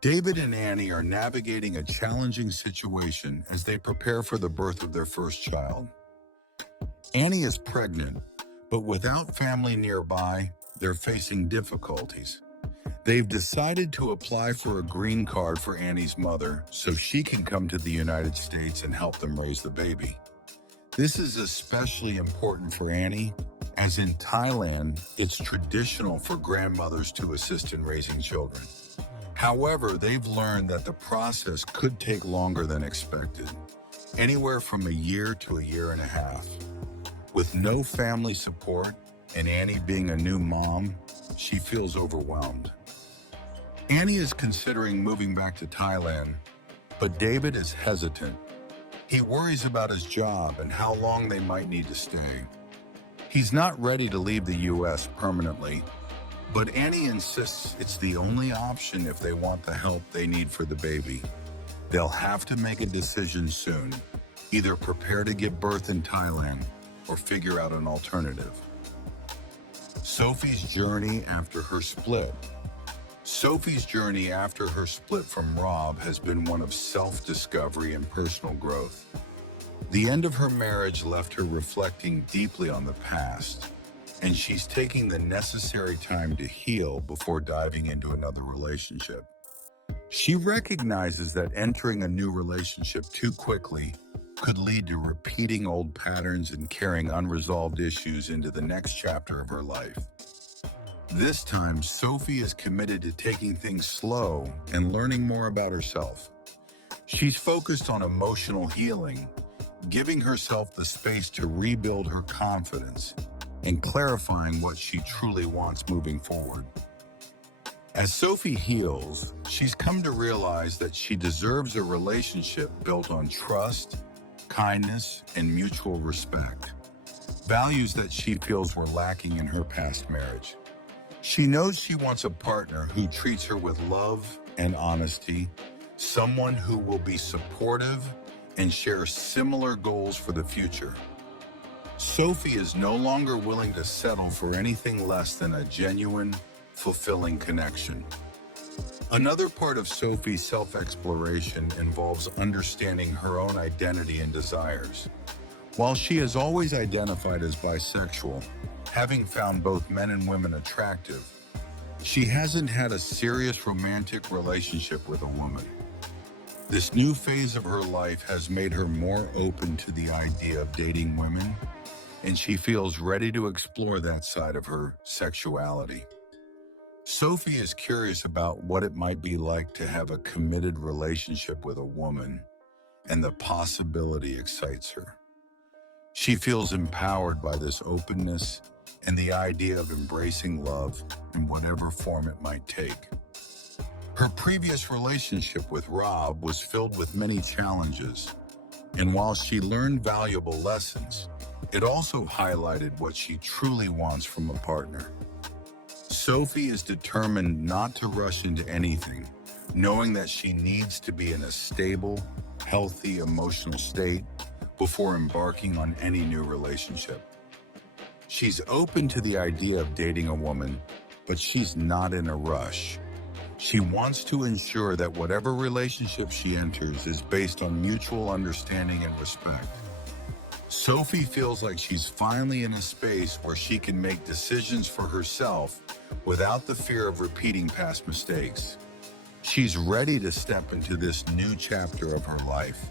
David and Annie are navigating a challenging situation as they prepare for the birth of their first child. Annie is pregnant, but without family nearby, they're facing difficulties. They've decided to apply for a green card for Annie's mother so she can come to the United States and help them raise the baby. This is especially important for Annie, as in Thailand, it's traditional for grandmothers to assist in raising children. However, they've learned that the process could take longer than expected, anywhere from a year to a year and a half. With no family support and Annie being a new mom, she feels overwhelmed. Annie is considering moving back to Thailand, but David is hesitant. He worries about his job and how long they might need to stay. He's not ready to leave the U.S. permanently, but Annie insists it's the only option if they want the help they need for the baby. They'll have to make a decision soon, either prepare to give birth in Thailand or figure out an alternative. Sophie's journey after her split. Sophie's journey after her split from Rob has been one of self-discovery and personal growth. The end of her marriage left her reflecting deeply on the past, and she's taking the necessary time to heal before diving into another relationship. She recognizes that entering a new relationship too quickly could lead to repeating old patterns and carrying unresolved issues into the next chapter of her life. This time, Sophie is committed to taking things slow and learning more about herself. She's focused on emotional healing, giving herself the space to rebuild her confidence and clarifying what she truly wants moving forward. As Sophie heals, she's come to realize that she deserves a relationship built on trust, kindness, and mutual respect, values that she feels were lacking in her past marriage. She knows she wants a partner who treats her with love and honesty, someone who will be supportive and share similar goals for the future. Sophie is no longer willing to settle for anything less than a genuine, fulfilling connection. Another part of Sophie's self-exploration involves understanding her own identity and desires. While she has always identified as bisexual, having found both men and women attractive, she hasn't had a serious romantic relationship with a woman. This new phase of her life has made her more open to the idea of dating women, and she feels ready to explore that side of her sexuality. Sophie is curious about what it might be like to have a committed relationship with a woman, and the possibility excites her. She feels empowered by this openness and the idea of embracing love in whatever form it might take. Her previous relationship with Rob was filled with many challenges, and while she learned valuable lessons, it also highlighted what she truly wants from a partner. Sophie is determined not to rush into anything, knowing that she needs to be in a stable, healthy emotional state before embarking on any new relationship. She's open to the idea of dating a woman, but she's not in a rush. She wants to ensure that whatever relationship she enters is based on mutual understanding and respect. Sophie feels like she's finally in a space where she can make decisions for herself without the fear of repeating past mistakes. She's ready to step into this new chapter of her life,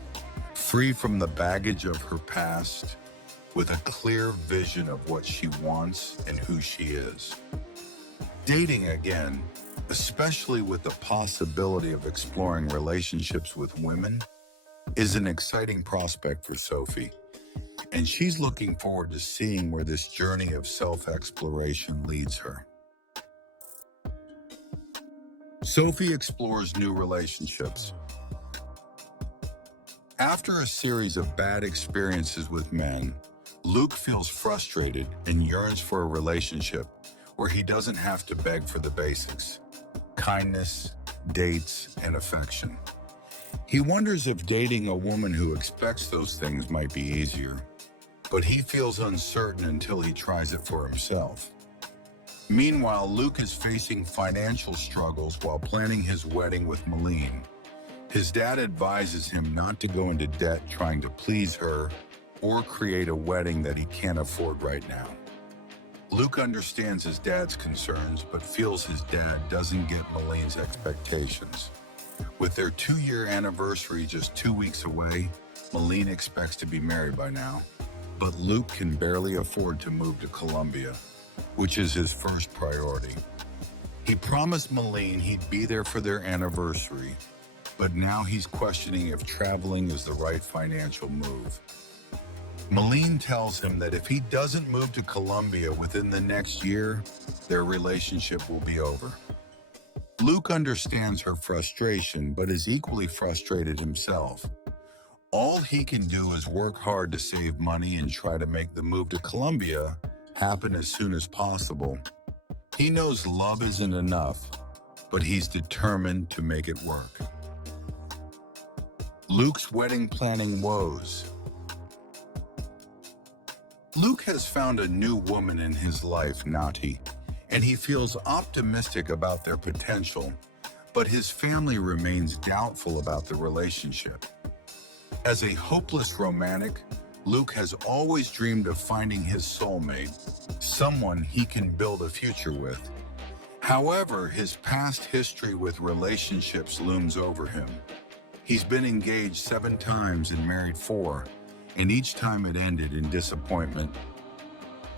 free from the baggage of her past, with a clear vision of what she wants and who she is. Dating again, especially with the possibility of exploring relationships with women, is an exciting prospect for Sophie, and she's looking forward to seeing where this journey of self-exploration leads her. Sophie explores new relationships. After a series of bad experiences with men, Luke feels frustrated and yearns for a relationship where he doesn't have to beg for the basics: kindness, dates, and affection. He wonders if dating a woman who expects those things might be easier, but he feels uncertain until he tries it for himself. Meanwhile, Luke is facing financial struggles while planning his wedding with Malene. His dad advises him not to go into debt trying to please her or create a wedding that he can't afford right now. Luke understands his dad's concerns, but feels his dad doesn't get Malene's expectations. With their 2-year anniversary just 2 weeks away, Malene expects to be married by now. But Luke can barely afford to move to Colombia, which is his first priority. He promised Malene he'd be there for their anniversary, but now he's questioning if traveling is the right financial move. Malene tells him that if he doesn't move to Colombia within the next year, their relationship will be over. Luke understands her frustration, but is equally frustrated himself. All he can do is work hard to save money and try to make the move to Colombia happen as soon as possible. He knows love isn't enough, but he's determined to make it work. Luke's wedding planning woes. Luke has found a new woman in his life, Nati, and he feels optimistic about their potential, but his family remains doubtful about the relationship. As a hopeless romantic, Luke has always dreamed of finding his soulmate, someone he can build a future with. However, his past history with relationships looms over him. He's been engaged 7 times and married 4, and each time it ended in disappointment.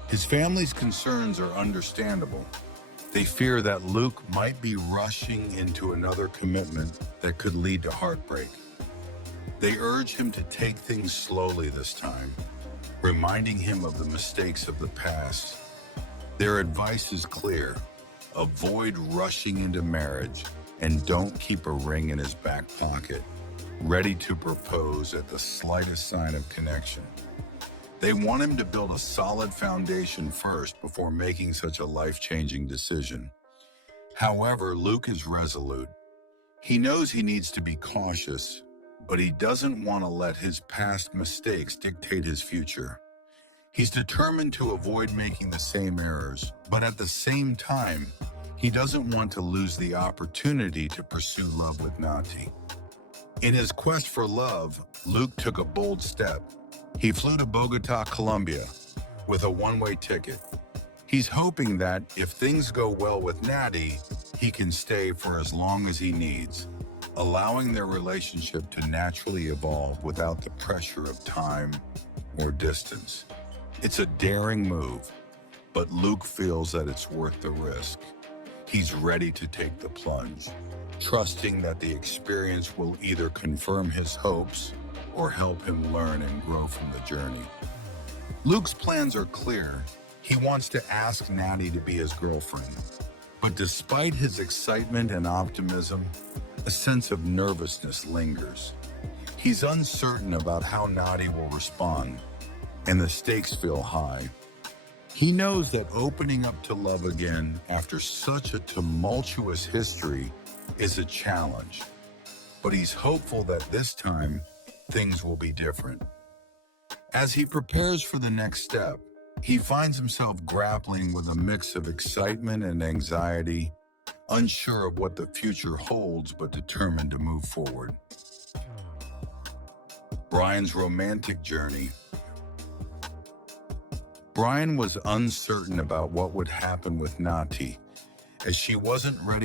His family's concerns are understandable. They fear that Luke might be rushing into another commitment that could lead to heartbreak. They urge him to take things slowly this time, reminding him of the mistakes of the past. Their advice is clear: avoid rushing into marriage and don't keep a ring in his back pocket, ready to propose at the slightest sign of connection. They want him to build a solid foundation first before making such a life-changing decision. However, Luke is resolute. He knows he needs to be cautious, but he doesn't want to let his past mistakes dictate his future. He's determined to avoid making the same errors, but at the same time, he doesn't want to lose the opportunity to pursue love with Nati. In his quest for love, Luke took a bold step. He flew to Bogota, Colombia, with a one-way ticket. He's hoping that if things go well with Nati, he can stay for as long as he needs, allowing their relationship to naturally evolve without the pressure of time or distance. It's a daring move, but Luke feels that it's worth the risk. He's ready to take the plunge, trusting that the experience will either confirm his hopes or help him learn and grow from the journey. Luke's plans are clear. He wants to ask Nati to be his girlfriend, but despite his excitement and optimism, a sense of nervousness lingers. He's uncertain about how Nati will respond, and the stakes feel high. He knows that opening up to love again after such a tumultuous history is a challenge, but he's hopeful that this time things will be different. As he prepares for the next step, he finds himself grappling with a mix of excitement and anxiety, unsure of what the future holds but determined to move forward. Brian's romantic journey. Brian was uncertain about what would happen with Nati, as she wasn't ready